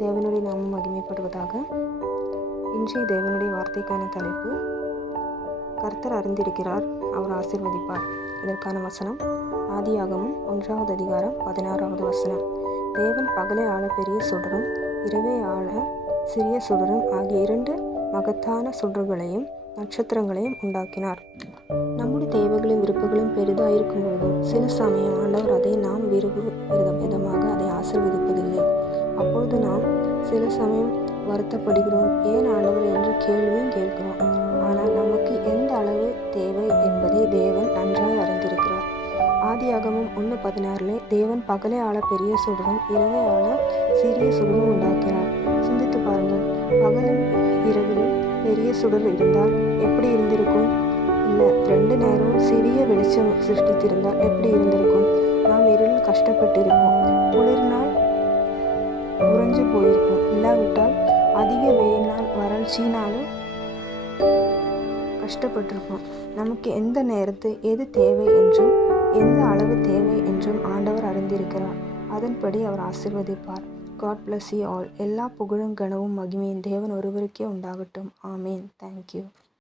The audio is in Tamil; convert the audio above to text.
தேவனுடைய நாமம் மகிமைப்படுவதாக. இன்றைய தேவனுடைய வார்த்தைக்கான தலைப்பு, கர்த்தர் அறிந்திருக்கிறார், அவர் ஆசீர்வதிப்பார். இதற்கான வசனம் ஆதியாகமம் 1வது அதிகாரம் 16வது வசனம். தேவன் பகலை ஆள பெரிய சுடரும் இரவை ஆள சிறிய சுடரும் ஆகிய 2 மகத்தான சுடர்களையும் நட்சத்திரங்களையும் உண்டாக்கினார். நம்முடைய தேவைகளையும் விருப்பங்களையும் பெரிதாயிருக்கும் பொழுதும் சில சமயம் ஆண்டவர் அதை நாம் விரும்பும் விதமாக அதை ஆசீர்வதிப்பதில்லை. அப்பொழுது நாம் சில சமயம் வருத்தப்படுகிறோம், ஏன் ஆண்டவர் என்று கேள்வியும் கேட்கிறோம். ஆனால் நமக்கு எந்த அளவு தேவை என்பதை தேவன் நன்றாய் அறிந்திருக்கிறார். ஆதியாகமம் 1:16 தேவன் பகலை ஆள பெரிய சுடரும் இரவை ஆள சிறிய சுடரும் உண்டாக்கினார். சிந்தித்து பாருங்கள், பகலும் இரவிலும் பெரிய சுடர் இருந்தால் எப்படி இருந்திருக்கும்? இல்லை, 2 நேரம் சிறிய வெளிச்சம் சிருஷ்டித்திருந்தால் எப்படி இருந்திருக்கும்? நாம் இருளில் கஷ்டப்பட்டிருப்போம், குளிர்னால் உறைஞ்சு போயிருப்போம், இல்லாவிட்டால் அதிக வெயினால் வறட்சினாலும் கஷ்டப்பட்டிருப்போம். நமக்கு எந்த நேரத்து எது தேவை என்றும் எந்த அளவு தேவை என்றும் ஆண்டவர் அறிந்திருக்கிறார். அதன்படி அவர் ஆசீர்வதிப்பார். God bless you all. எல்லா புகழும் கனவும் மகிமையும் தேவன் ஒருவருக்கே உண்டாகட்டும். ஆமேன். தேங்க்யூ.